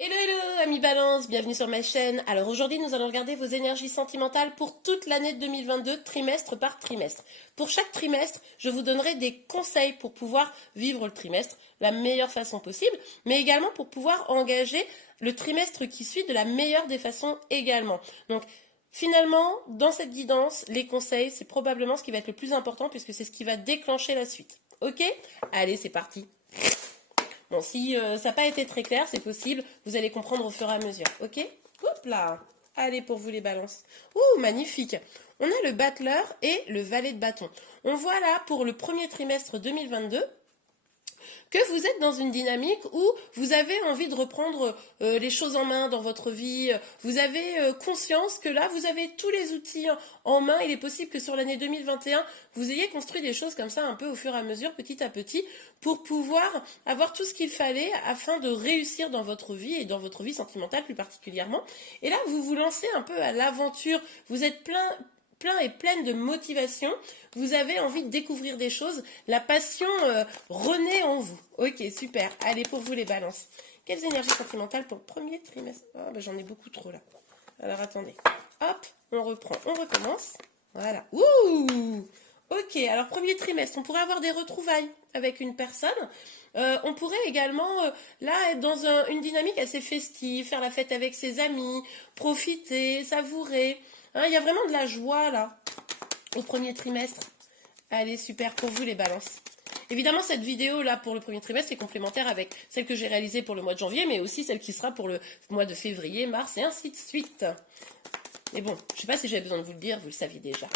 Hello hello amis Balance, bienvenue sur ma chaîne. Alors aujourd'hui nous allons regarder vos énergies sentimentales pour toute l'année 2022, trimestre par trimestre. Pour chaque trimestre, je vous donnerai des conseils pour pouvoir vivre le trimestre de la meilleure façon possible, mais également pour pouvoir engager le trimestre qui suit de la meilleure des façons également. Donc finalement, dans cette guidance, les conseils, c'est probablement ce qui va être le plus important puisque c'est ce qui va déclencher la suite. Ok? Allez, c'est parti. Bon, si ça n'a pas été très clair, c'est possible. Vous allez comprendre au fur et à mesure. Ok? Hop là. Allez, pour vous les balances. Ouh, magnifique. On a le battleur et le valet de bâton. On voit là, pour le premier trimestre 2022, que vous êtes dans une dynamique où vous avez envie de reprendre les choses en main dans votre vie. Vous avez conscience que là, vous avez tous les outils en main. Il est possible que sur l'année 2021, vous ayez construit des choses comme ça un peu au fur et à mesure, petit à petit, pour pouvoir avoir tout ce qu'il fallait afin de réussir dans votre vie et dans votre vie sentimentale plus particulièrement. Et là, vous vous lancez un peu à l'aventure. Vous êtes plein et pleine de motivation, vous avez envie de découvrir des choses, la passion renaît en vous. Ok, super. Allez, pour vous les balances. Quelles énergies sentimentales pour le premier trimestre? Oh, ben, j'en ai beaucoup trop là. Alors attendez. Hop, on reprend, on recommence. Voilà. Ouh! Ok, alors premier trimestre, on pourrait avoir des retrouvailles avec une personne. On pourrait également, là, être dans une dynamique assez festive, faire la fête avec ses amis, profiter, savourer. Hein, il y a vraiment de la joie, là, au premier trimestre. Allez, super, pour vous les balances. Évidemment, cette vidéo-là, pour le premier trimestre, est complémentaire avec celle que j'ai réalisée pour le mois de janvier, mais aussi celle qui sera pour le mois de février, mars, et ainsi de suite. Mais bon, je ne sais pas si j'avais besoin de vous le dire, vous le saviez déjà.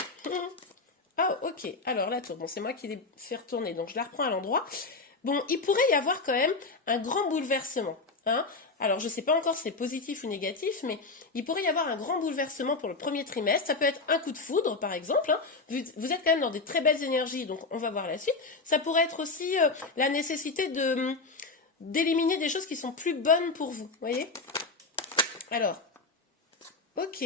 Ah, ok. Alors, la tour, bon, c'est moi qui l'ai fait retourner, donc je la reprends à l'endroit. Bon, il pourrait y avoir quand même un grand bouleversement. Hein. Alors, je ne sais pas encore si c'est positif ou négatif, mais il pourrait y avoir un grand bouleversement pour le premier trimestre. Ça peut être un coup de foudre, par exemple. Hein. Vous êtes quand même dans des très belles énergies, donc on va voir la suite. Ça pourrait être aussi la nécessité d'éliminer des choses qui sont plus bonnes pour vous. Voyez? Alors, ok.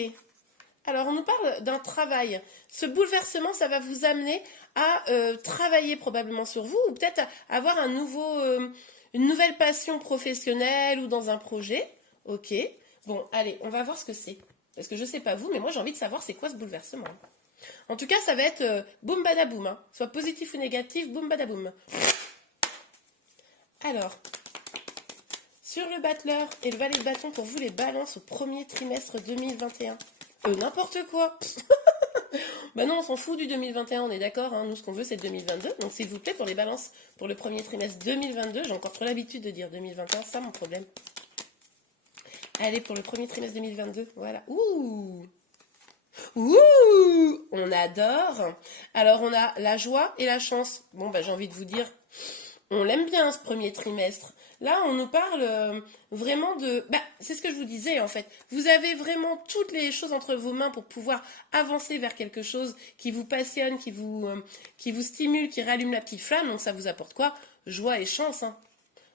Alors, on nous parle d'un travail. Ce bouleversement, ça va vous amener à travailler probablement sur vous ou peut-être à avoir une nouvelle passion professionnelle ou dans un projet. Ok. Bon, allez, on va voir ce que c'est. Parce que je ne sais pas vous, mais moi j'ai envie de savoir c'est quoi ce bouleversement. En tout cas, ça va être boum badaboum. Hein. Soit positif ou négatif, boum badaboum. Alors, sur le battleur et le valet de bâton pour vous les balances au premier trimestre 2021. N'importe quoi. Bah non, on s'en fout du 2021, on est d'accord, hein. Nous ce qu'on veut c'est 2022. Donc s'il vous plaît, pour les balances pour le premier trimestre 2022, j'ai encore trop l'habitude de dire 2021, c'est ça mon problème. Allez, pour le premier trimestre 2022, voilà. Ouh! Ouh! On adore. Alors on a la joie et la chance. Bon, bah j'ai envie de vous dire, on l'aime bien ce premier trimestre. Là, on nous parle vraiment de... Bah, c'est ce que je vous disais en fait. Vous avez vraiment toutes les choses entre vos mains pour pouvoir avancer vers quelque chose qui vous passionne, qui vous stimule, qui rallume la petite flamme. Donc ça vous apporte quoi? Joie et chance. Hein.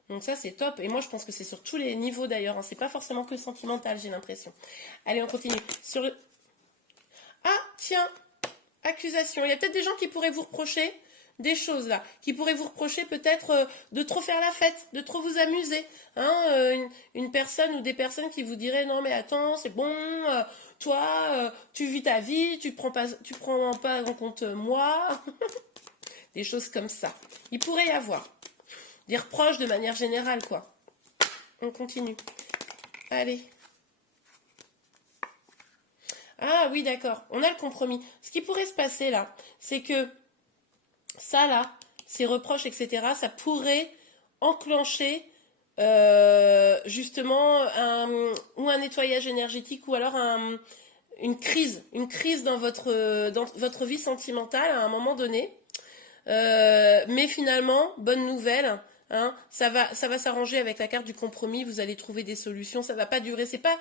Donc ça, c'est top. Et moi, je pense que c'est sur tous les niveaux d'ailleurs. Hein. C'est pas forcément que sentimental, j'ai l'impression. Allez, on continue. Sur le... Ah, tiens, accusation. Il y a peut-être des gens qui pourraient vous reprocher des choses là, qui pourraient vous reprocher peut-être de trop faire la fête, de trop vous amuser. Hein, une personne ou des personnes qui vous diraient non mais attends, c'est bon, toi, tu vis ta vie, tu prends pas en compte moi. Des choses comme ça. Il pourrait y avoir des reproches de manière générale quoi. On continue. Allez. Ah oui, d'accord. On a le compromis. Ce qui pourrait se passer là, c'est que ça là, ces reproches, etc., ça pourrait enclencher justement un nettoyage énergétique ou alors une crise dans votre vie sentimentale à un moment donné. Mais finalement, bonne nouvelle, hein, ça va s'arranger avec la carte du compromis. Vous allez trouver des solutions. Ça va pas durer. C'est pas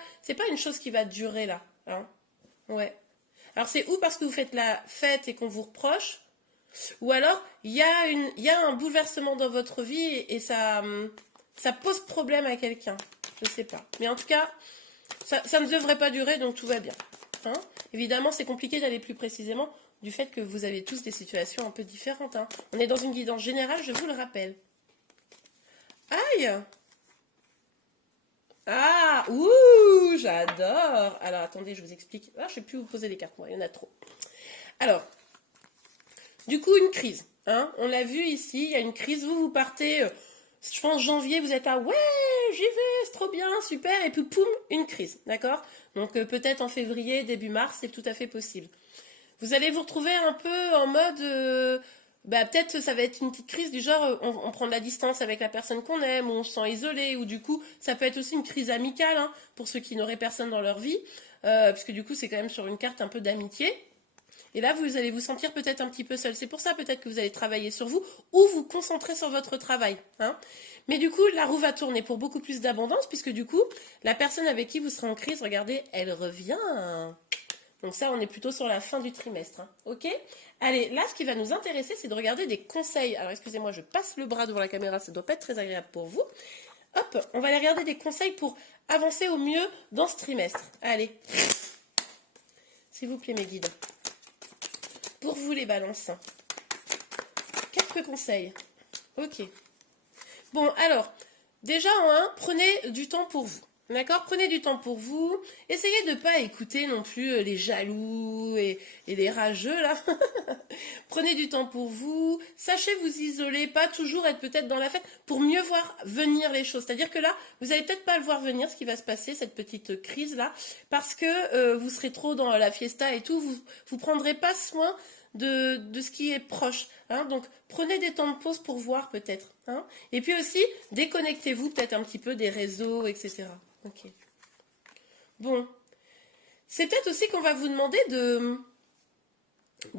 une chose qui va durer là. Hein. Ouais. Alors c'est ou parce que vous faites la fête et qu'on vous reproche, ou alors il y a un bouleversement dans votre vie et ça pose problème à quelqu'un. Je sais pas. Mais en tout cas, ça ne devrait pas durer, donc tout va bien. Hein. Évidemment, c'est compliqué d'aller plus précisément du fait que vous avez tous des situations un peu différentes. Hein. On est dans une guidance générale, je vous le rappelle. Aïe! Ah ouh, j'adore. Alors, attendez, je vous explique. Ah, je ne sais plus où poser les cartes, moi, il y en a trop. Alors, du coup, une crise. Hein, on l'a vu ici, il y a une crise. Vous partez, je pense, janvier, vous êtes là, ouais, j'y vais, c'est trop bien, super. Et puis, poum, une crise, d'accord? Donc, peut-être en février, début mars, c'est tout à fait possible. Vous allez vous retrouver un peu en mode... peut-être ça va être une petite crise du genre on prend de la distance avec la personne qu'on aime, ou on se sent isolé, ou du coup ça peut être aussi une crise amicale hein, pour ceux qui n'auraient personne dans leur vie, puisque du coup c'est quand même sur une carte un peu d'amitié. Et là vous allez vous sentir peut-être un petit peu seul. C'est pour ça peut-être que vous allez travailler sur vous ou vous concentrer sur votre travail. Hein. Mais du coup la roue va tourner pour beaucoup plus d'abondance, puisque du coup la personne avec qui vous serez en crise, regardez, elle revient. Donc ça, on est plutôt sur la fin du trimestre. Hein. Ok? Allez, là, ce qui va nous intéresser, c'est de regarder des conseils. Alors, excusez-moi, je passe le bras devant la caméra, ça ne doit pas être très agréable pour vous. Hop, on va aller regarder des conseils pour avancer au mieux dans ce trimestre. Allez. S'il vous plaît, mes guides. Pour vous, les balances. Quelques conseils. Ok. Bon, alors, déjà en 1, prenez du temps pour vous. D'accord? Prenez du temps pour vous. Essayez de ne pas écouter non plus les jaloux et les rageux, là. Prenez du temps pour vous. Sachez vous isoler, pas toujours être peut-être dans la fête, pour mieux voir venir les choses. C'est-à-dire que là, vous n'allez peut-être pas le voir venir, ce qui va se passer, cette petite crise-là, parce que vous serez trop dans la fiesta et tout. Vous prendrez pas soin de ce qui est proche. Hein. Donc, prenez des temps de pause pour voir peut-être. Hein. Et puis aussi, déconnectez-vous peut-être un petit peu des réseaux, etc. Ok. Bon. C'est peut-être aussi qu'on va vous demander de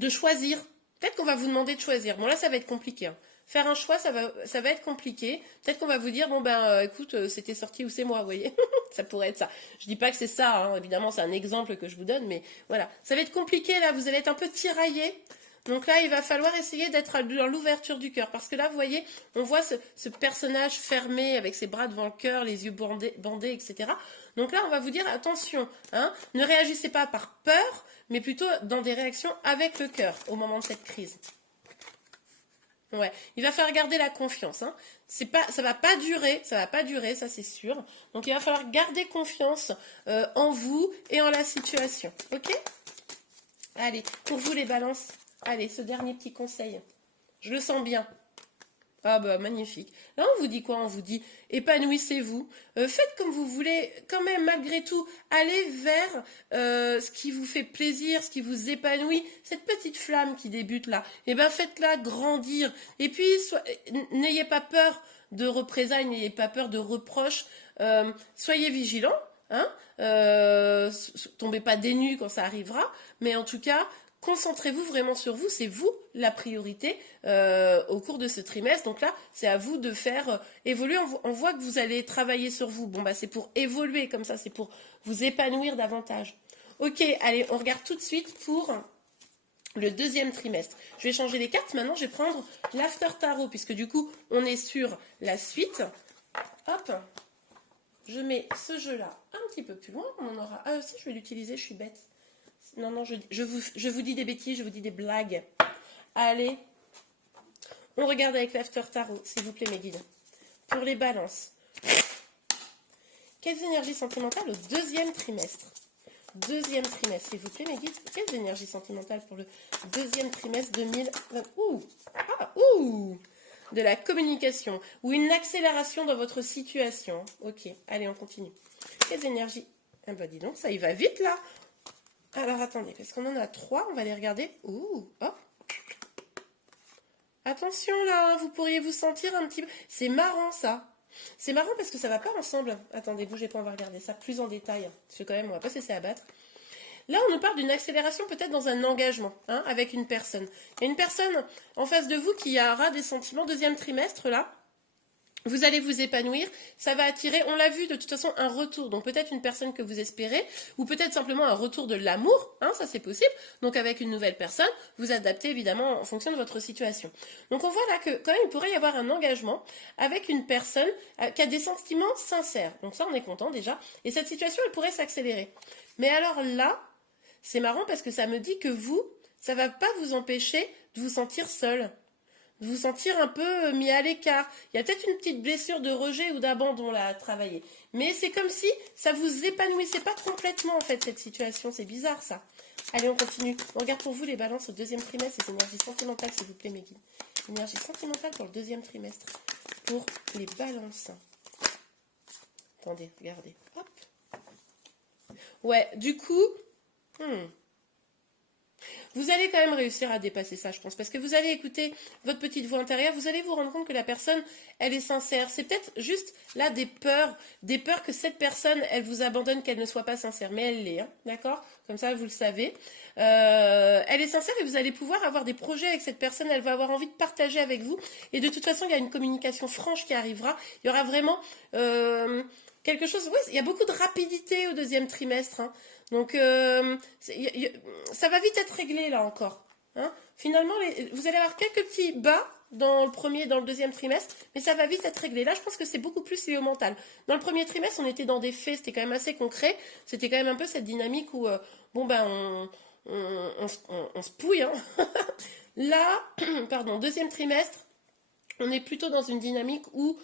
choisir. Peut-être qu'on va vous demander de choisir. Bon, là, ça va être compliqué. Hein. Faire un choix, ça va être compliqué. Peut-être qu'on va vous dire, bon, écoute, c'était sorti ou c'est moi, vous voyez. Ça pourrait être ça. Je dis pas que c'est ça, hein. Évidemment, c'est un exemple que je vous donne, mais voilà. Ça va être compliqué, là. Vous allez être un peu tiraillé. Donc là, il va falloir essayer d'être dans l'ouverture du cœur. Parce que là, vous voyez, on voit ce personnage fermé avec ses bras devant le cœur, les yeux bandés, etc. Donc là, on va vous dire, attention, hein, ne réagissez pas par peur, mais plutôt dans des réactions avec le cœur au moment de cette crise. Ouais, il va falloir garder la confiance. Hein. Ça va pas durer, ça c'est sûr. Donc il va falloir garder confiance en vous et en la situation. Ok? Allez, pour vous les balances. Allez, ce dernier petit conseil. Je le sens bien. Ah bah magnifique. Là on vous dit quoi? On vous dit épanouissez-vous. Faites comme vous voulez. Quand même malgré tout, allez vers ce qui vous fait plaisir, ce qui vous épanouit. Cette petite flamme qui débute là. Et ben faites-la grandir. Et puis n'ayez pas peur de représailles, n'ayez pas peur de reproches. Soyez vigilants. Hein, tombez pas des nues quand ça arrivera. Mais en tout cas... Concentrez-vous vraiment sur vous, c'est vous la priorité au cours de ce trimestre. Donc là, c'est à vous de faire évoluer. On voit que vous allez travailler sur vous. Bon, c'est pour évoluer comme ça, c'est pour vous épanouir davantage. Ok, allez, on regarde tout de suite pour le deuxième trimestre. Je vais changer les cartes. Maintenant, je vais prendre l'After Tarot, puisque du coup, on est sur la suite. Hop, je mets ce jeu-là un petit peu plus loin. On en aura... Ah aussi, je vais l'utiliser, je suis bête. Non, je vous dis des bêtises, je vous dis des blagues. Allez, on regarde avec l'After Tarot, s'il vous plaît, mes guides. Pour les balances. Quelles énergies sentimentales au deuxième trimestre? Deuxième trimestre, s'il vous plaît, mes guides. Quelles énergies sentimentales pour le deuxième trimestre 2020? De la communication. Ou une accélération dans votre situation. Ok, allez, on continue. Quelles énergies? Ah bah dis donc, ça y va vite, là. Alors, attendez, parce qu'on en a 3, on va les regarder. Ouh, hop. Attention, là, vous pourriez vous sentir un petit peu... C'est marrant, ça. C'est marrant parce que ça va pas ensemble. Attendez, bougez pas, on va regarder ça plus en détail. Parce que quand même, on va pas se laisser abattre. Là, on nous parle d'une accélération peut-être dans un engagement, hein, avec une personne. Il y a une personne en face de vous qui aura des sentiments deuxième trimestre, là. Vous allez vous épanouir, ça va attirer, on l'a vu de toute façon, un retour. Donc peut-être une personne que vous espérez, ou peut-être simplement un retour de l'amour, hein, ça c'est possible. Donc avec une nouvelle personne, vous adaptez évidemment en fonction de votre situation. Donc on voit là que quand même il pourrait y avoir un engagement avec une personne qui a des sentiments sincères. Donc ça on est content déjà. Et cette situation elle pourrait s'accélérer. Mais alors là, c'est marrant parce que ça me dit que vous, ça ne va pas vous empêcher de vous sentir seul. vous sentir un peu mis à l'écart. Il y a peut-être une petite blessure de rejet ou d'abandon là à travailler. Mais c'est comme si ça vous épanouissait pas complètement en fait cette situation. C'est bizarre ça. Allez, on continue. On regarde pour vous les balances au deuxième trimestre, les énergies sentimentales, s'il vous plaît, mes guides. Énergie sentimentale pour le deuxième trimestre. Pour les balances. Attendez, regardez. Hop. Ouais, du coup... Vous allez quand même réussir à dépasser ça, je pense, parce que vous allez écouter votre petite voix intérieure, vous allez vous rendre compte que la personne, elle est sincère. C'est peut-être juste là des peurs que cette personne, elle vous abandonne, qu'elle ne soit pas sincère, mais elle l'est, hein, d'accord? Comme ça, vous le savez. Elle est sincère et vous allez pouvoir avoir des projets avec cette personne, elle va avoir envie de partager avec vous. Et de toute façon, il y a une communication franche qui arrivera. Il y aura vraiment quelque chose... Oui, il y a beaucoup de rapidité au deuxième trimestre, hein. Donc, ça va vite être réglé là encore. Hein. Finalement, vous allez avoir quelques petits bas dans le premier et dans le deuxième trimestre, mais ça va vite être réglé. Là, je pense que c'est beaucoup plus lié au mental. Dans le premier trimestre, on était dans des faits, c'était quand même assez concret. C'était quand même un peu cette dynamique où, on se pouille. Hein. Là, pardon, deuxième trimestre, on est plutôt dans une dynamique où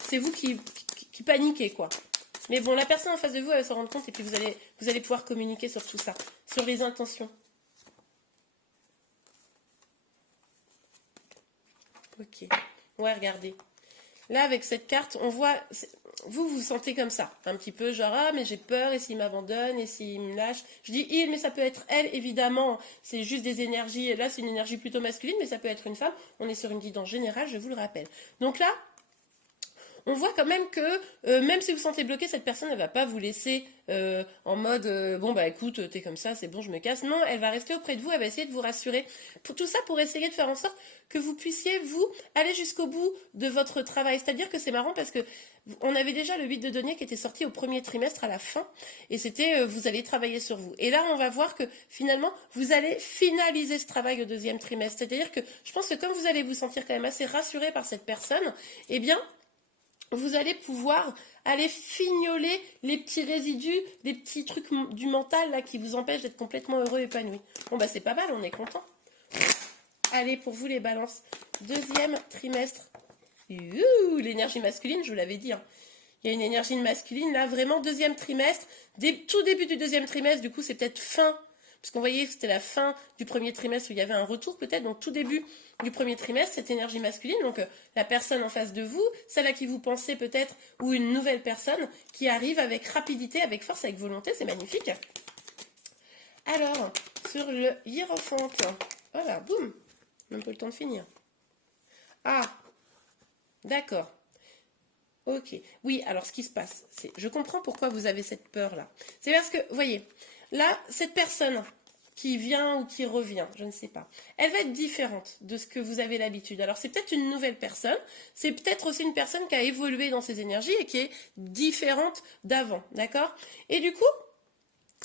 c'est vous qui paniquez, quoi. Mais bon, la personne en face de vous, elle va se rendre compte et puis vous allez pouvoir communiquer sur tout ça, sur les intentions. Ok. Ouais, regardez. Là, avec cette carte, on voit... Vous vous sentez comme ça. Un petit peu genre, ah, mais j'ai peur, et s'il m'abandonne, et s'il me lâche. Je dis il, mais ça peut être elle, évidemment. C'est juste des énergies. Là, c'est une énergie plutôt masculine, mais ça peut être une femme. On est sur une guidance générale, je vous le rappelle. Donc là... On voit quand même que, même si vous sentez bloqué, cette personne, elle va pas vous laisser en mode, bon, bah écoute, t'es comme ça, c'est bon, je me casse. Non, elle va rester auprès de vous, elle va essayer de vous rassurer. Tout ça pour essayer de faire en sorte que vous puissiez, vous, aller jusqu'au bout de votre travail. C'est-à-dire que c'est marrant parce que on avait déjà le 8 de denier qui était sorti au premier trimestre à la fin. Et c'était, vous allez travailler sur vous. Et là, on va voir que finalement, vous allez finaliser ce travail au deuxième trimestre. C'est-à-dire que je pense que comme vous allez vous sentir quand même assez rassuré par cette personne, eh bien... vous allez pouvoir aller fignoler les petits résidus, les petits trucs du mental là qui vous empêchent d'être complètement heureux et épanoui. Bon bah c'est pas mal, on est content. Allez, pour vous les balances, deuxième trimestre. L'énergie masculine, je vous l'avais dit. Hein. Il y a une énergie masculine là, vraiment deuxième trimestre. Tout début du deuxième trimestre, du coup c'est peut-être fin. Parce qu'on voyait que c'était la fin du premier trimestre où il y avait un retour peut-être, donc tout début du premier trimestre, cette énergie masculine, donc la personne en face de vous, celle à qui vous pensez peut-être, ou une nouvelle personne qui arrive avec rapidité, avec force, avec volonté, c'est magnifique. Alors, sur le hiérophante, voilà, boum, même pas le temps de finir. Ah, d'accord. Ok, oui, alors ce qui se passe, c'est, je comprends pourquoi vous avez cette peur-là. C'est parce que, voyez, là, cette personne qui vient ou qui revient, je ne sais pas, elle va être différente de ce que vous avez l'habitude. Alors, c'est peut-être une nouvelle personne, c'est peut-être aussi une personne qui a évolué dans ses énergies et qui est différente d'avant, d'accord? Et du coup,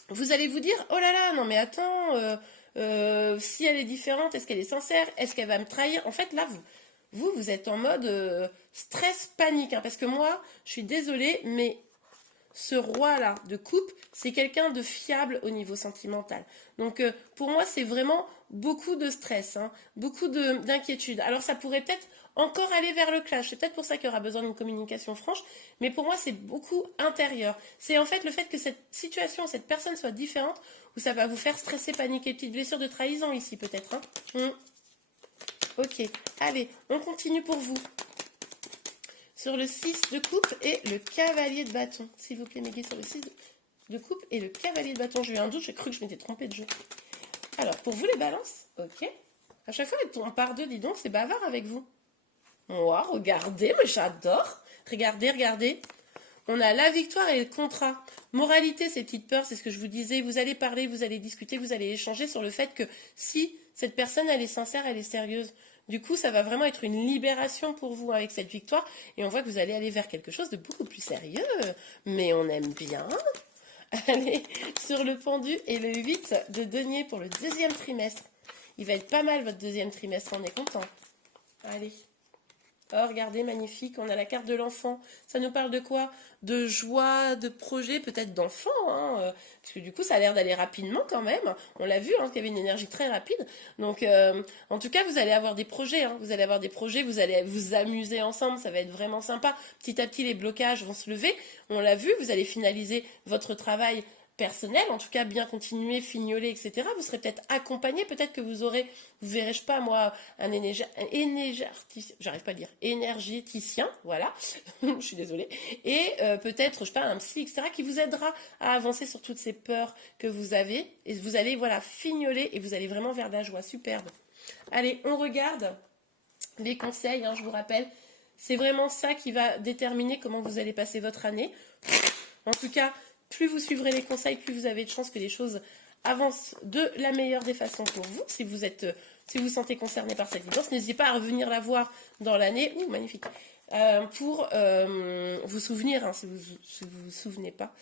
vous allez vous dire, oh là là, non mais attends, si elle est différente, est-ce qu'elle est sincère? Est-ce qu'elle va me trahir? En fait, là, vous êtes en mode stress, panique, hein, parce que moi, je suis désolée, mais ce roi-là de coupe, c'est quelqu'un de fiable au niveau sentimental. Donc, pour moi, c'est vraiment beaucoup de stress, hein, beaucoup d'inquiétude. Alors, ça pourrait peut-être encore aller vers le clash. C'est peut-être pour ça qu'il y aura besoin d'une communication franche, mais pour moi, c'est beaucoup intérieur. C'est en fait le fait que cette situation, cette personne soit différente, où ça va vous faire stresser, paniquer. Petite blessure de trahison ici, peut-être. Hein. Ok, allez, on continue pour vous. Sur le 6 de coupe et le cavalier de bâton. S'il vous plaît, mes guides, sur le 6 de coupe et le cavalier de bâton. J'ai eu un doute, j'ai cru que je m'étais trompée de jeu. Alors, pour vous les balances, ok. À chaque fois, on part deux, dis donc, c'est bavard avec vous. Moi, regardez, mais j'adore. Regardez, regardez. On a la victoire et le contrat. Moralité, ces petites peurs, c'est ce que je vous disais. Vous allez parler, vous allez discuter, vous allez échanger sur le fait que si cette personne, elle est sincère, elle est sérieuse. Du coup, ça va vraiment être une libération pour vous avec cette victoire. Et on voit que vous allez aller vers quelque chose de beaucoup plus sérieux. Mais on aime bien. Allez, sur le pendu et le 8 de denier pour le deuxième trimestre. Il va être pas mal votre deuxième trimestre, on est content. Allez. Oh, regardez, magnifique, on a la carte de l'enfant. Ça nous parle de quoi? De joie, de projet, peut-être d'enfant, hein, parce que du coup, ça a l'air d'aller rapidement quand même. On l'a vu, hein, qu'il y avait une énergie très rapide. Donc, en tout cas, vous allez avoir des projets, hein. Vous allez avoir des projets, vous allez vous amuser ensemble, ça va être vraiment sympa. Petit à petit, les blocages vont se lever. On l'a vu, vous allez finaliser votre travail personnel, en tout cas bien continuer, fignoler, etc. Vous serez peut-être accompagné, peut-être que vous aurez, vous verrez, je sais pas moi, un j'arrive pas à dire, énergéticien, voilà, je suis désolée, et peut-être, je sais pas, un psy, etc., qui vous aidera à avancer sur toutes ces peurs que vous avez, et vous allez, voilà, fignoler, et vous allez vraiment vers de la joie, superbe. Allez, on regarde les conseils, hein, je vous rappelle, c'est vraiment ça qui va déterminer comment vous allez passer votre année. En tout cas, plus vous suivrez les conseils, plus vous avez de chances que les choses avancent de la meilleure des façons pour vous. Si vous vous sentez concerné par cette guidance, n'hésitez pas à revenir la voir dans l'année. Ouh, magnifique. Pour vous souvenir, hein, si vous ne vous souvenez pas.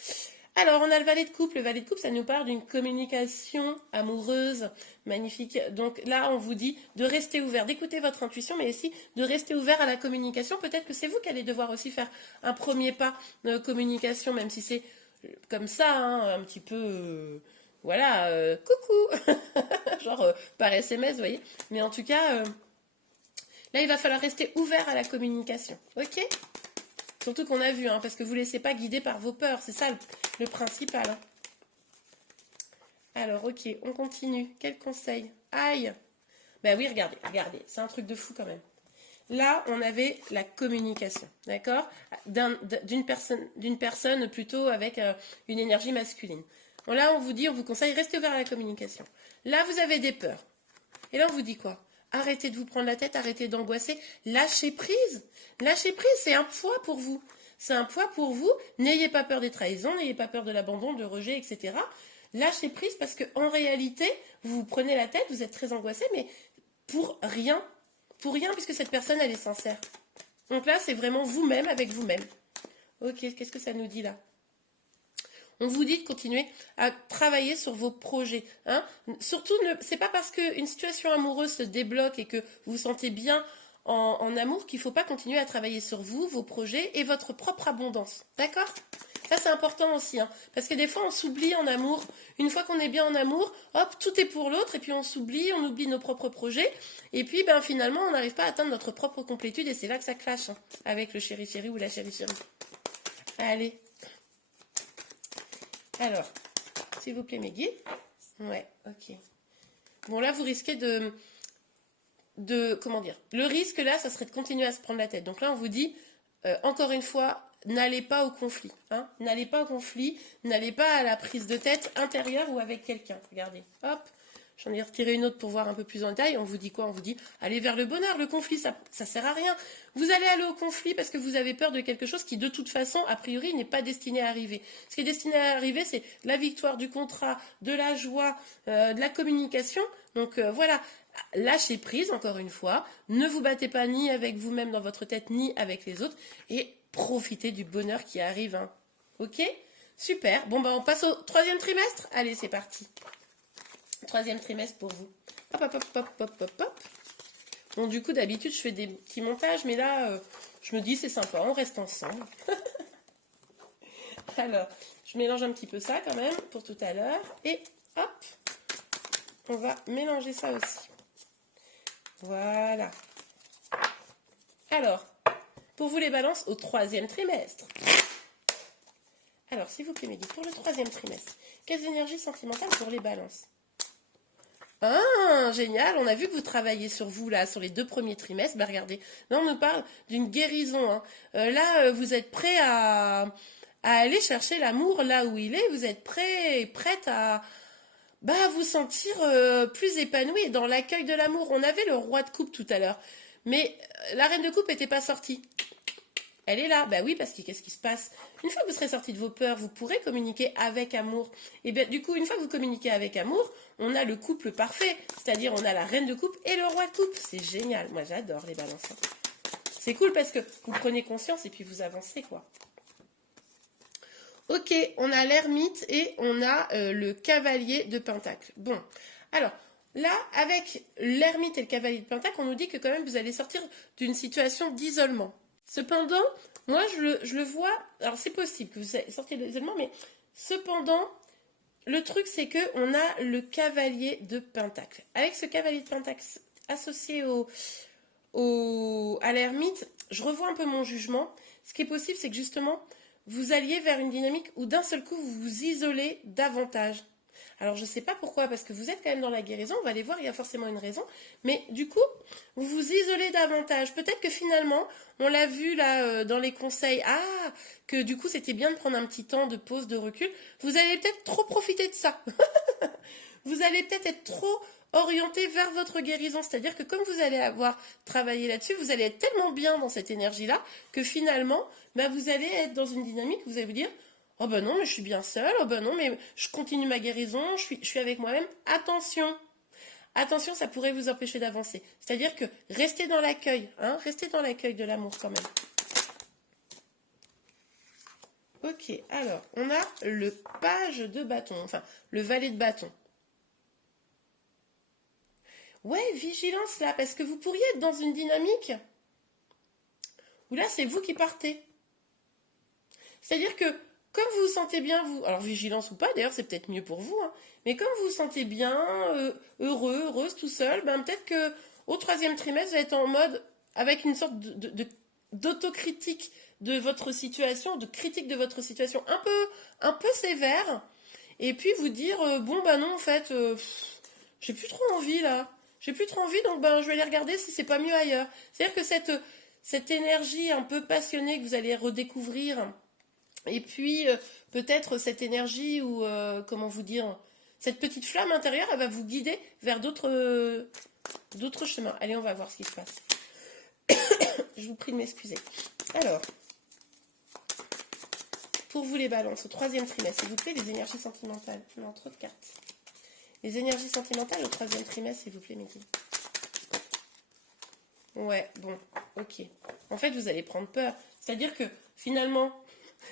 Alors, on a le valet de couple. Le valet de couple, ça nous parle d'une communication amoureuse magnifique. Donc là, on vous dit de rester ouvert, d'écouter votre intuition, mais aussi de rester ouvert à la communication. Peut-être que c'est vous qui allez devoir aussi faire un premier pas de communication, même si c'est comme ça, hein, un petit peu, voilà, coucou, genre par SMS, vous voyez. Mais en tout cas, là, il va falloir rester ouvert à la communication, ok? Surtout qu'on a vu, hein, parce que vous ne laissez pas guider par vos peurs, c'est ça le principal. Hein. Alors, ok, on continue. Quel conseil? Aïe! Ben oui, regardez, c'est un truc de fou quand même. Là, on avait la communication, d'accord? D'une personne plutôt avec une énergie masculine. Bon, là, on vous conseille, restez ouvert à la communication. Là, vous avez des peurs. Et là, on vous dit quoi? Arrêtez de vous prendre la tête, arrêtez d'angoisser, lâchez prise. Lâchez prise, c'est un poids pour vous. C'est un poids pour vous. N'ayez pas peur des trahisons, n'ayez pas peur de l'abandon, de rejet, etc. Lâchez prise parce qu'en réalité, vous vous prenez la tête, vous êtes très angoissé, mais pour rien. Pour rien, puisque cette personne, elle est sincère. Donc là, c'est vraiment vous-même avec vous-même. Ok, qu'est-ce que ça nous dit là? On vous dit de continuer à travailler sur vos projets. Hein. Surtout, c'est pas parce qu'une situation amoureuse se débloque et que vous vous sentez bien en amour qu'il ne faut pas continuer à travailler sur vous, vos projets et votre propre abondance. D'accord? Ça, c'est important aussi. Hein, parce que des fois, on s'oublie en amour. Une fois qu'on est bien en amour, hop, tout est pour l'autre. Et puis, on oublie nos propres projets. Et puis, ben, finalement, on n'arrive pas à atteindre notre propre complétude. Et c'est là que ça clash hein, avec le chéri-chéri ou la chéri-chéri. Allez. Alors, s'il vous plaît, mes guides. Ouais, ok. Bon, là, vous risquez comment dire, le risque, là, ça serait de continuer à se prendre la tête. Donc là, on vous dit, encore une fois, n'allez pas au conflit. Hein. N'allez pas au conflit, n'allez pas à la prise de tête intérieure ou avec quelqu'un. Regardez, hop. J'en ai retiré une autre pour voir un peu plus en détail. On vous dit quoi? On vous dit, allez vers le bonheur. Le conflit, ça sert à rien. Vous allez aller au conflit parce que vous avez peur de quelque chose qui, de toute façon, a priori, n'est pas destiné à arriver. Ce qui est destiné à arriver, c'est la victoire du contrat, de la joie, de la communication. Donc, voilà. Lâchez prise, encore une fois. Ne vous battez pas ni avec vous-même dans votre tête, ni avec les autres. Et profitez du bonheur qui arrive. Hein. Ok? Super. Bon, ben, on passe au 3e trimestre. Allez, c'est parti. 3e trimestre pour vous. Hop, hop, hop, hop, hop, hop, hop. Bon, du coup, d'habitude, je fais des petits montages, mais là, je me dis, c'est sympa, on reste ensemble. Alors, je mélange un petit peu ça quand même pour tout à l'heure. Et hop, on va mélanger ça aussi. Voilà. Alors, pour vous les balances au 3e trimestre. Alors, s'il vous plaît, mes guides, pour le 3e trimestre, quelles énergies sentimentales pour les balances? Ah, génial, on a vu que vous travaillez sur vous, là, sur les 2 premiers trimestres. Bah, regardez, là, on nous parle d'une guérison. Hein. Là, vous êtes prêt à aller chercher l'amour là où il est. Vous êtes prête à vous sentir plus épanoui dans l'accueil de l'amour. On avait le roi de coupe tout à l'heure, mais la reine de coupe n'était pas sortie. Elle est là, bah oui, parce que qu'est-ce qui se passe? Une fois que vous serez sorti de vos peurs, vous pourrez communiquer avec amour. Et bien du coup, une fois que vous communiquez avec amour, on a le couple parfait. C'est-à-dire, on a la reine de coupe et le roi de coupe. C'est génial. Moi, j'adore les balances. C'est cool parce que vous prenez conscience et puis vous avancez, quoi. Ok, on a l'ermite et on a le cavalier de pentacle. Bon, alors, Là, avec l'ermite et le cavalier de Pentacle, on nous dit que quand même vous allez sortir d'une situation d'isolement. Cependant, moi je le vois, alors c'est possible que vous sortiez de l'isolement, mais cependant, le truc c'est que on a le cavalier de Pentacle. Avec ce cavalier de Pentacle associé à l'ermite, je revois un peu mon jugement. Ce qui est possible, c'est que justement, vous alliez vers une dynamique où d'un seul coup, vous vous isolez davantage. Alors, je ne sais pas pourquoi, parce que vous êtes quand même dans la guérison, on va aller voir, il y a forcément une raison. Mais du coup, vous vous isolez davantage. Peut-être que finalement, on l'a vu là dans les conseils, que du coup, c'était bien de prendre un petit temps de pause, de recul. Vous allez peut-être trop profiter de ça. Vous allez peut-être être trop orienté vers votre guérison. C'est-à-dire que comme vous allez avoir travaillé là-dessus, vous allez être tellement bien dans cette énergie-là que finalement, vous allez être dans une dynamique où vous allez vous dire « Oh ben non, mais je suis bien seule. Oh ben non, mais je continue ma guérison. Je suis avec moi-même. » Attention. Attention, ça pourrait vous empêcher d'avancer. C'est-à-dire que restez dans l'accueil. Restez dans l'accueil de l'amour quand même. Ok, alors, on a le page de bâton. Enfin, le valet de bâton. Ouais, vigilance là, parce que vous pourriez être dans une dynamique où là, c'est vous qui partez. C'est-à-dire que, comme vous vous sentez bien, vous, alors vigilance ou pas, d'ailleurs, c'est peut-être mieux pour vous, mais comme vous vous sentez bien, heureux, heureuse, tout seul, peut-être que au 3e trimestre, vous allez être en mode, avec une sorte d'autocritique de votre situation, de critique de votre situation un peu sévère, et puis vous dire, bon, non, en fait, j'ai plus trop envie là. J'ai plus trop envie, donc je vais aller regarder si c'est pas mieux ailleurs. C'est-à-dire que cette énergie un peu passionnée que vous allez redécouvrir, et puis peut-être cette énergie ou comment vous dire, cette petite flamme intérieure, elle va vous guider vers d'autres chemins. Allez, on va voir ce qui se passe. Je vous prie de m'excuser. Alors, pour vous les balances, au 3e trimestre, s'il vous plaît, les énergies sentimentales. Non, trop de cartes. Les énergies sentimentales au 3e trimestre, s'il vous plaît, Mehdi. Ouais, bon, ok. En fait, vous allez prendre peur. C'est-à-dire que, finalement,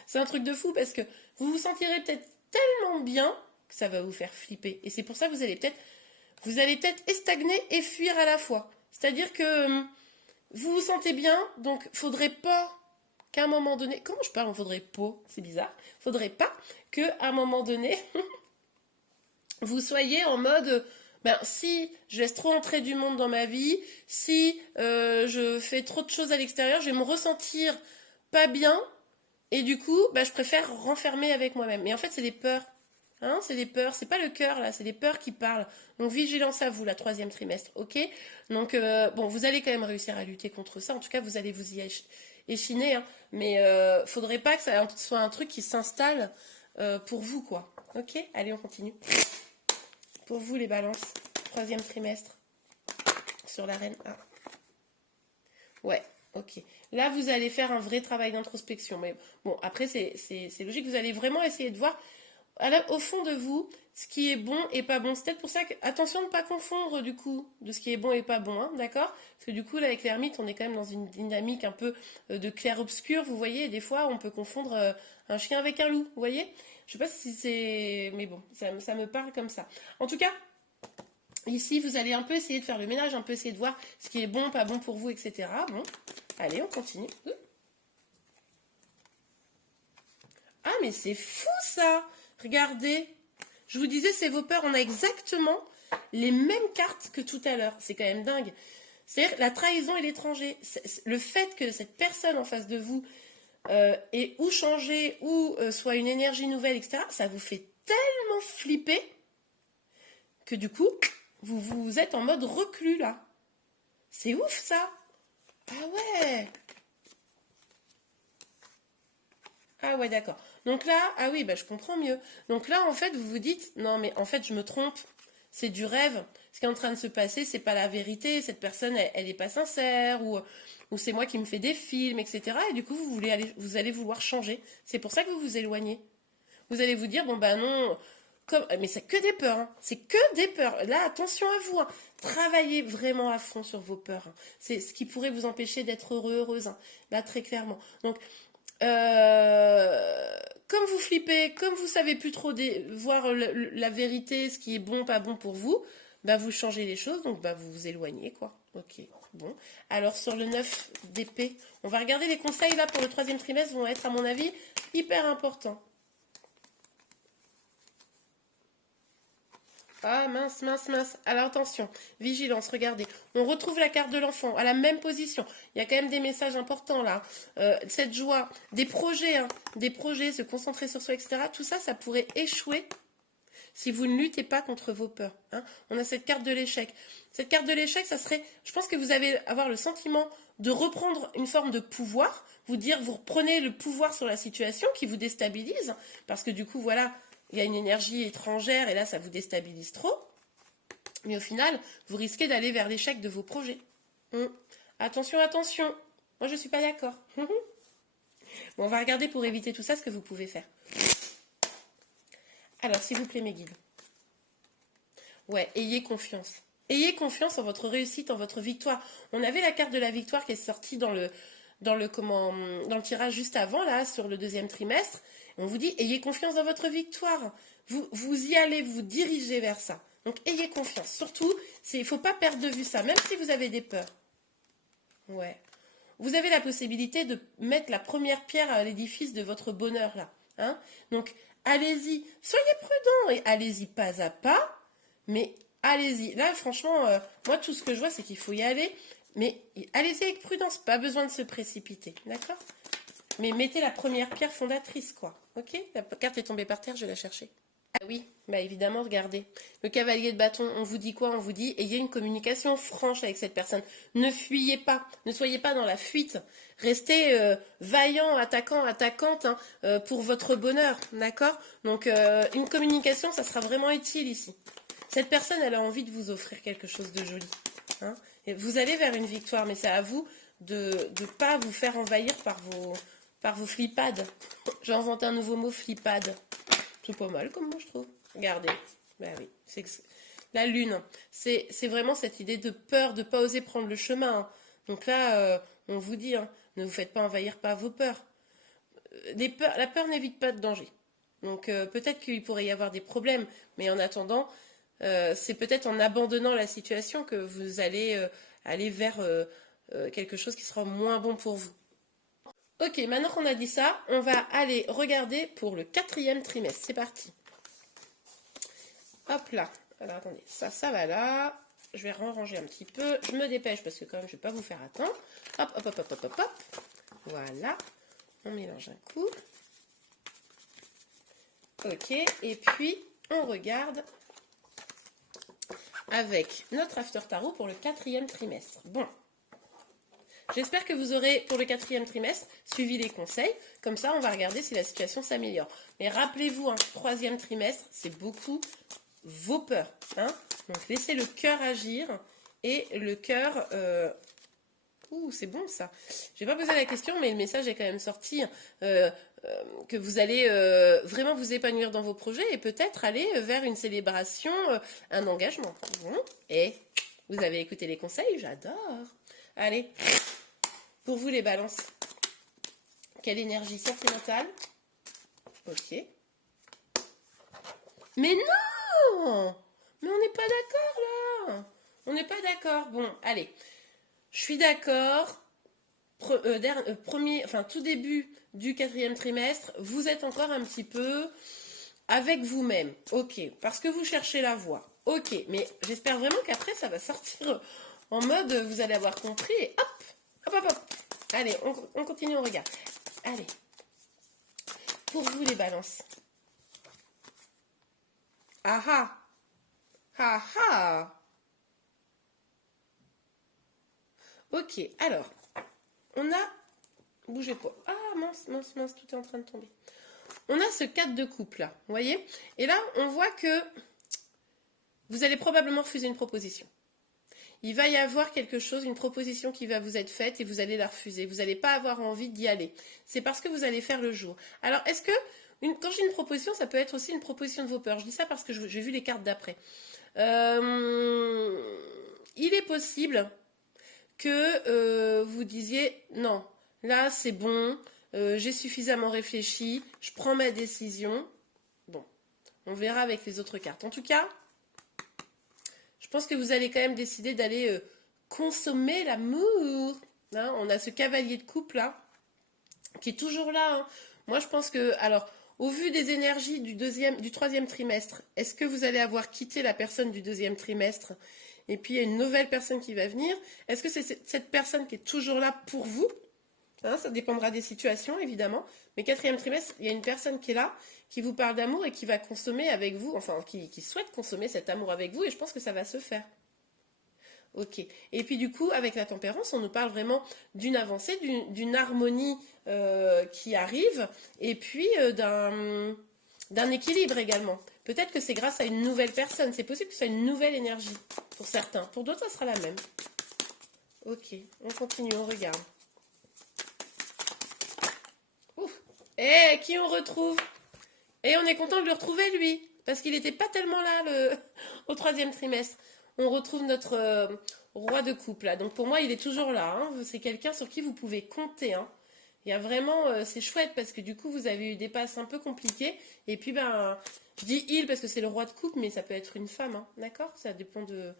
c'est un truc de fou parce que vous vous sentirez peut-être tellement bien que ça va vous faire flipper. Et c'est pour ça que vous allez peut-être estagner et fuir à la fois. C'est-à-dire que vous vous sentez bien, donc faudrait pas qu'à un moment donné... Comment je parle? Faudrait pas, c'est bizarre. Faudrait pas qu'à un moment donné... vous soyez en mode, si je laisse trop entrer du monde dans ma vie, si je fais trop de choses à l'extérieur, je vais me ressentir pas bien, et du coup, je préfère renfermer avec moi-même. Mais en fait, c'est des peurs. C'est des peurs, c'est pas le cœur là, c'est des peurs qui parlent. Donc vigilance à vous, la 3e trimestre, ok? Donc, vous allez quand même réussir à lutter contre ça, en tout cas, vous allez vous y échiner, mais faudrait pas que ça soit un truc qui s'installe pour vous, quoi. Ok? Allez, on continue. Pour vous, les balances, 3e trimestre, sur la reine 1. Ouais, ok. Là, vous allez faire un vrai travail d'introspection. Mais bon, après, c'est logique. Vous allez vraiment essayer de voir, au fond de vous, ce qui est bon et pas bon. C'est peut-être pour ça que, attention de ne pas confondre, du coup, de ce qui est bon et pas bon, d'accord? Parce que du coup, là, avec l'ermite, on est quand même dans une dynamique un peu de clair-obscur, vous voyez, et des fois, on peut confondre un chien avec un loup, vous voyez? Je sais pas si c'est... Mais bon, ça me parle comme ça. En tout cas, ici, vous allez un peu essayer de faire le ménage, un peu essayer de voir ce qui est bon, pas bon pour vous, etc. Bon, allez, on continue. Ah, mais c'est fou, ça! Regardez. Je vous disais, c'est vos peurs. On a exactement les mêmes cartes que tout à l'heure. C'est quand même dingue. C'est-à-dire la trahison et l'étranger. Le fait que cette personne en face de vous ait ou changé ou soit une énergie nouvelle, etc., ça vous fait tellement flipper que du coup, vous êtes en mode reclus, là. C'est ouf, ça. Ah ouais. Ah ouais, d'accord. Donc là, ah oui, je comprends mieux. Donc là, en fait, vous vous dites, non, mais en fait, je me trompe. C'est du rêve. Ce qui est en train de se passer, c'est pas la vérité. Cette personne, elle est pas sincère, ou c'est moi qui me fais des films, etc. Et du coup, vous allez vouloir changer. C'est pour ça que vous vous éloignez. Vous allez vous dire, bon, non, mais c'est que des peurs. C'est que des peurs. Là, attention à vous. Travaillez vraiment à fond sur vos peurs. C'est ce qui pourrait vous empêcher d'être heureux, heureuse. Là, très clairement. Donc, comme vous flippez, comme vous savez plus trop voir la vérité, ce qui est bon, pas bon pour vous, bah vous changez les choses, donc bah vous vous éloignez, quoi. Ok, bon. Alors sur le 9 d'épée, on va regarder les conseils là pour le 3e trimestre, vont être à mon avis hyper importants. Ah mince, mince, mince. Alors attention, vigilance, regardez. On retrouve la carte de l'enfant à la même position. Il y a quand même des messages importants là. Cette joie, des projets, se concentrer sur soi, etc. Tout ça, ça pourrait échouer si vous ne luttez pas contre vos peurs. On a cette carte de l'échec. Cette carte de l'échec, ça serait, je pense que vous allez avoir le sentiment de reprendre une forme de pouvoir, vous reprenez le pouvoir sur la situation qui vous déstabilise, parce que du coup, voilà, il y a une énergie étrangère et là, ça vous déstabilise trop. Mais au final, vous risquez d'aller vers l'échec de vos projets. Attention, attention. Moi, je ne suis pas d'accord. Bon, on va regarder pour éviter tout ça ce que vous pouvez faire. Alors, s'il vous plaît, mes guides. Ouais, ayez confiance. Ayez confiance en votre réussite, en votre victoire. On avait la carte de la victoire qui est sortie dans le tirage juste avant, là, sur le 2e trimestre. On vous dit, ayez confiance dans votre victoire. Vous y allez, vous dirigez vers ça. Donc, ayez confiance. Surtout, il ne faut pas perdre de vue ça, même si vous avez des peurs. Ouais. Vous avez la possibilité de mettre la première pierre à l'édifice de votre bonheur, là. Donc, allez-y. Soyez prudents et allez-y pas à pas, mais allez-y. Là, franchement, moi, tout ce que je vois, c'est qu'il faut y aller. Mais allez-y avec prudence. Pas besoin de se précipiter. D'accord ? Mais mettez la première pierre fondatrice, quoi. Ok ? La carte est tombée par terre, je vais la chercher. Ah oui, bah évidemment, regardez. Le cavalier de bâton, on vous dit quoi? On vous dit, ayez une communication franche avec cette personne. Ne fuyez pas, ne soyez pas dans la fuite. Restez vaillant, attaquant, attaquante pour votre bonheur, d'accord? Donc, une communication, ça sera vraiment utile ici. Cette personne, elle a envie de vous offrir quelque chose de joli. Et vous allez vers une victoire, mais c'est à vous de ne pas vous faire envahir par vos flipades. J'ai inventé un nouveau mot, flipade. C'est pas mal comme moi je trouve. Regardez. Ben oui. La lune. C'est vraiment cette idée de peur, de ne pas oser prendre le chemin. Donc là, on vous dit, ne vous faites pas envahir par vos peurs. La peur n'évite pas de danger. Donc peut-être qu'il pourrait y avoir des problèmes, mais en attendant, c'est peut-être en abandonnant la situation que vous allez aller vers quelque chose qui sera moins bon pour vous. Ok, maintenant qu'on a dit ça, on va aller regarder pour le 4e trimestre. C'est parti. Hop là. Alors attendez, ça va là. Je vais ranger un petit peu. Je me dépêche parce que quand même, je ne vais pas vous faire attendre. Hop, hop, hop, hop, hop, hop, hop. Voilà. On mélange un coup. Ok, et puis on regarde avec notre After Tarot pour le 4e trimestre. Bon. J'espère que vous aurez, pour le 4e trimestre, suivi les conseils. Comme ça, on va regarder si la situation s'améliore. Mais rappelez-vous, 3e trimestre, c'est beaucoup vos peurs. Donc, laissez le cœur agir. Et le cœur... Ouh, c'est bon, ça. Je n'ai pas posé la question, mais le message est quand même sorti. Que vous allez vraiment vous épanouir dans vos projets et peut-être aller vers une célébration, un engagement. Et vous avez écouté les conseils, j'adore. Allez, pour vous les balances, quelle énergie sentimentale? Ok. Mais non! Mais on n'est pas d'accord là! On n'est pas d'accord. Bon, allez. Je suis d'accord. Tout début du 4e trimestre, vous êtes encore un petit peu avec vous-même. Ok. Parce que vous cherchez la voie. Ok. Mais j'espère vraiment qu'après, ça va sortir en mode, vous allez avoir compris et hop! Hop, hop, hop. Allez, on continue, on regarde. Allez. Pour vous, les balances. Ah ah. Ah ah. Ok, alors. On a... Bougez pas. Ah, mince, mince, mince, tout est en train de tomber. On a ce 4 de coupe, là. Vous voyez? Et là, on voit que vous allez probablement refuser une proposition. Il va y avoir quelque chose, une proposition qui va vous être faite et vous allez la refuser. Vous n'allez pas avoir envie d'y aller. C'est parce que vous allez faire le jour. Alors, est-ce que, quand j'ai une proposition, ça peut être aussi une proposition de vos peurs? Je dis ça parce que j'ai vu les cartes d'après. Il est possible que vous disiez, non, là c'est bon, j'ai suffisamment réfléchi, je prends ma décision. Bon, on verra avec les autres cartes. En tout cas, Je pense que vous allez quand même décider d'aller consommer l'amour. Hein, on a ce cavalier de coupe là, qui est toujours là. Hein. Moi, je pense que, alors, au vu des énergies du troisième trimestre, est-ce que vous allez avoir quitté la personne du deuxième trimestre et puis il y a une nouvelle personne qui va venir? Est-ce que c'est cette personne qui est toujours là pour vous? Hein, ça dépendra des situations, évidemment. Mais quatrième trimestre, il y a une personne qui est là, qui vous parle d'amour et qui va consommer avec vous, enfin, qui souhaite consommer cet amour avec vous, et je pense que ça va se faire. Ok. Et puis du coup, avec la tempérance, on nous parle vraiment d'une avancée, d'une harmonie qui arrive, et puis d'un équilibre également. Peut-être que c'est grâce à une nouvelle personne. C'est possible que ce soit une nouvelle énergie pour certains. Pour d'autres, ça sera la même. Ok. On continue, on regarde. Ouf. Et qui on retrouve? Et on est content de le retrouver, lui. Parce qu'il n'était pas tellement là au troisième trimestre. On retrouve notre roi de coupe là. Donc pour moi, il est toujours là. Hein. C'est quelqu'un sur qui vous pouvez compter. Hein. Il y a vraiment, c'est chouette parce que du coup, vous avez eu des passes un peu compliquées. Et puis, ben, je dis il parce que c'est le roi de coupe, mais ça peut être une femme. Hein. D'accord? Ça dépend de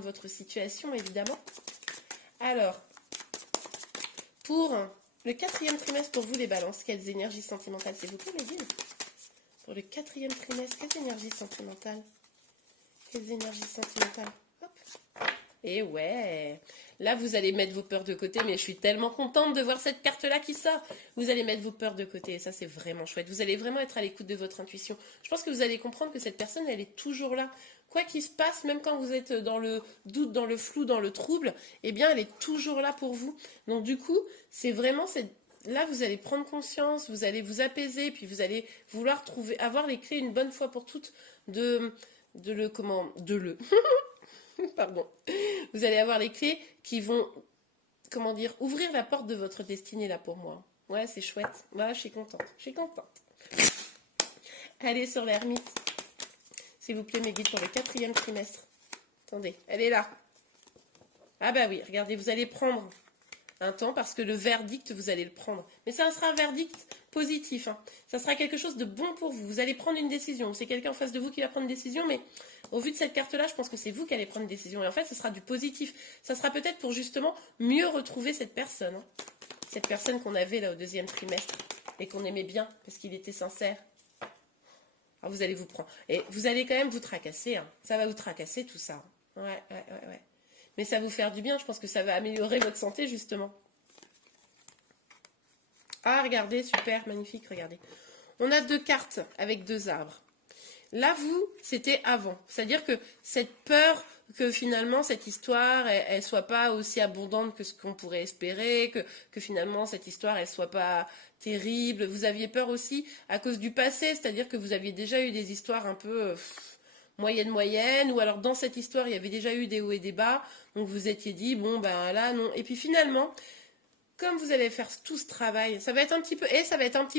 votre situation, évidemment. Alors, pour le quatrième trimestre, pour vous les balances, quelles énergies sentimentales, s'il vous plaît, Mehdi? Pour le quatrième trimestre, quelles énergies sentimentales? Quelles énergies sentimentales? Hop. Et ouais, là vous allez mettre vos peurs de côté, mais je suis tellement contente de voir cette carte-là qui sort. Vous allez mettre vos peurs de côté, et ça c'est vraiment chouette. Vous allez vraiment être à l'écoute de votre intuition. Je pense que vous allez comprendre que cette personne, elle est toujours là. Quoi qu'il se passe, même quand vous êtes dans le doute, dans le flou, dans le trouble, eh bien elle est toujours là pour vous. Donc du coup, c'est vraiment cette... Là, vous allez prendre conscience, vous allez vous apaiser, puis vous allez vouloir avoir les clés une bonne fois pour toutes Pardon. Vous allez avoir les clés qui vont, comment dire, ouvrir la porte de votre destinée là pour moi. Ouais, c'est chouette. Voilà, je suis contente. Je suis contente. Allez sur l'ermite. S'il vous plaît, mes guides pour le quatrième trimestre. Attendez, elle est là. Ah bah oui, regardez, vous allez prendre un temps parce que le verdict, vous allez le prendre. Mais ça sera un verdict positif. Hein. Ça sera quelque chose de bon pour vous. Vous allez prendre une décision. C'est quelqu'un en face de vous qui va prendre une décision, mais au vu de cette carte-là, je pense que c'est vous qui allez prendre une décision. Et en fait, ce sera du positif. Ça sera peut-être pour justement mieux retrouver cette personne. Hein. Cette personne qu'on avait là au deuxième trimestre et qu'on aimait bien parce qu'il était sincère. Alors vous allez vous prendre. Et vous allez quand même vous tracasser. Hein. Ça va vous tracasser tout ça. Ouais. Mais ça va vous faire du bien. Je pense que ça va améliorer votre santé justement. Ah, regardez, super, magnifique, regardez. On a 2 cartes avec 2 arbres. Là, vous, c'était avant. C'est-à-dire que cette peur que finalement, cette histoire, elle soit pas aussi abondante que ce qu'on pourrait espérer, que finalement, cette histoire, elle soit pas terrible. Vous aviez peur aussi à cause du passé, c'est-à-dire que vous aviez déjà eu des histoires un peu moyenne, ou alors dans cette histoire, il y avait déjà eu des hauts et des bas, donc vous étiez dit, bon, ben là, non. Et puis finalement, comme vous allez faire tout ce travail, ça va être un petit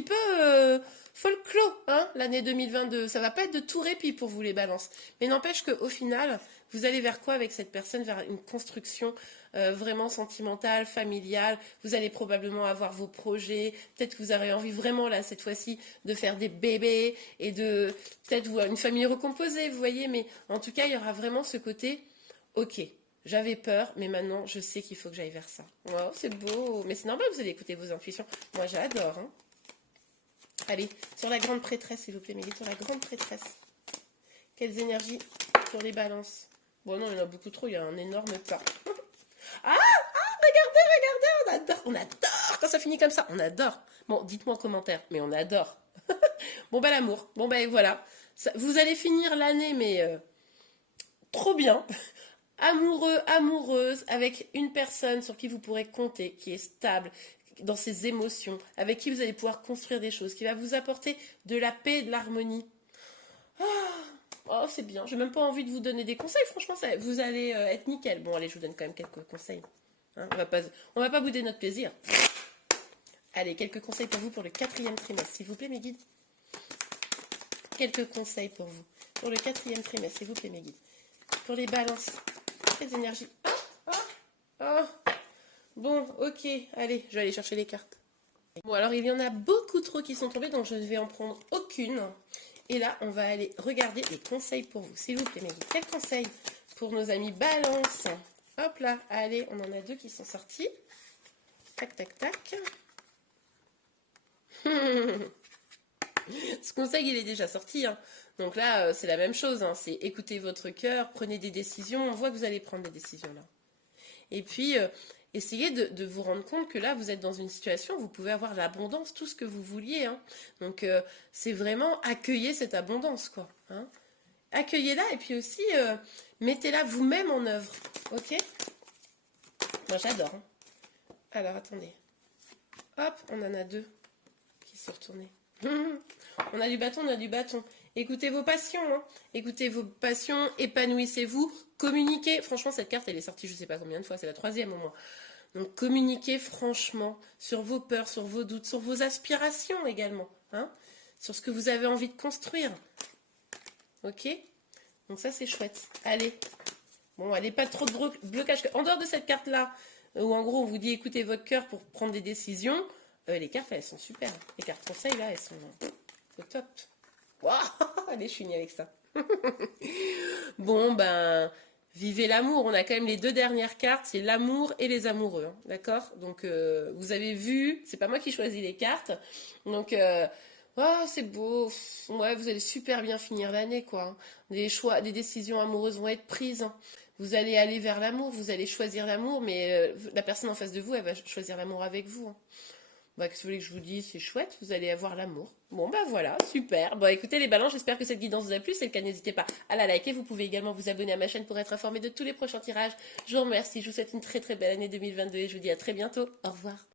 peu, folklore, hein, l'année 2022. Ça va pas être de tout répit pour vous les balances. Mais n'empêche qu'au final, vous allez vers quoi avec cette personne? Vers une construction vraiment sentimentale, familiale. Vous allez probablement avoir vos projets. Peut-être que vous aurez envie vraiment, là, cette fois-ci, de faire des bébés et de peut-être une famille recomposée, vous voyez. Mais en tout cas, il y aura vraiment ce côté, ok. J'avais peur, mais maintenant, je sais qu'il faut que j'aille vers ça. Wow, c'est beau. Mais c'est normal, vous allez écouter vos intuitions. Moi, j'adore. Hein. Allez, sur la grande prêtresse, s'il vous plaît, Mélie, sur la grande prêtresse. Quelles énergies sur les balances? Bon, non, il y en a beaucoup trop, il y a un énorme tas. Regardez, on adore quand ça finit comme ça. On adore. Bon, dites-moi en commentaire, mais on adore. Bon, bah, l'amour. Bon, bah, voilà. Ça, vous allez finir l'année, mais trop bien. Amoureux, amoureuse, avec une personne sur qui vous pourrez compter, qui est stable dans ses émotions, avec qui vous allez pouvoir construire des choses, qui va vous apporter de la paix et de l'harmonie. Oh, c'est bien. J'ai même pas envie de vous donner des conseils. Franchement, vous allez être nickel. Bon, allez, je vous donne quand même quelques conseils. Hein, on va pas bouder notre plaisir. Allez, quelques conseils pour vous pour le quatrième trimestre. S'il vous plaît, mes guides. Quelques conseils pour vous. Pour le quatrième trimestre, s'il vous plaît, mes guides. Pour les balances. Les énergies. Bon, ok. Allez, je vais aller chercher les cartes. Bon, alors, il y en a beaucoup trop qui sont tombées, donc je ne vais en prendre aucune. Et là, on va aller regarder les conseils pour vous. S'il vous plaît, mes guides. Quels conseils pour nos amis balance. Hop là, allez, on en a 2 qui sont sortis. Tac, tac, tac. Ce conseil, il est déjà sorti. Hein. Donc là, c'est la même chose. Hein. C'est écoutez votre cœur, prenez des décisions. On voit que vous allez prendre des décisions là. Et puis, essayez de vous rendre compte que là, vous êtes dans une situation où vous pouvez avoir l'abondance, tout ce que vous vouliez. Hein. Donc, c'est vraiment accueillir cette abondance, quoi. Hein. Accueillez-la et puis aussi, mettez-la vous-même en œuvre. Ok? Moi, j'adore. Hein. Alors, attendez. Hop, on en a 2 qui sont retournés. On a du bâton, on a du bâton. Écoutez vos passions, hein. Écoutez vos passions, épanouissez-vous, communiquez. Franchement, cette carte, elle est sortie je ne sais pas combien de fois, c'est la 3e au moins. Donc, communiquez franchement sur vos peurs, sur vos doutes, sur vos aspirations également, hein, sur ce que vous avez envie de construire. Ok? Donc ça, c'est chouette. Allez. Bon, allez, pas trop de blocage. En dehors de cette carte-là, où en gros, on vous dit écoutez votre cœur pour prendre des décisions, les cartes, elles sont super. Les cartes conseils, là, elles sont au top. Waouh, allez, je finis avec ça. Bon, ben, vivez l'amour. On a quand même les 2 dernières cartes, c'est l'amour et les amoureux. Hein, d'accord? Donc, vous avez vu, c'est pas moi qui choisis les cartes. Donc, oh, c'est beau. Ouais, vous allez super bien finir l'année, quoi. Hein. Des choix, des décisions amoureuses vont être prises. Hein. Vous allez aller vers l'amour, vous allez choisir l'amour, mais la personne en face de vous, elle va choisir l'amour avec vous. Hein. Bah, qu'est-ce que vous voulez que je vous dise? C'est chouette, vous allez avoir l'amour. Bon, bah voilà, super. Bon, écoutez les balances, j'espère que cette guidance vous a plu. C'est le cas, n'hésitez pas à la liker. Vous pouvez également vous abonner à ma chaîne pour être informé de tous les prochains tirages. Je vous remercie, je vous souhaite une très très belle année 2022 et je vous dis à très bientôt. Au revoir.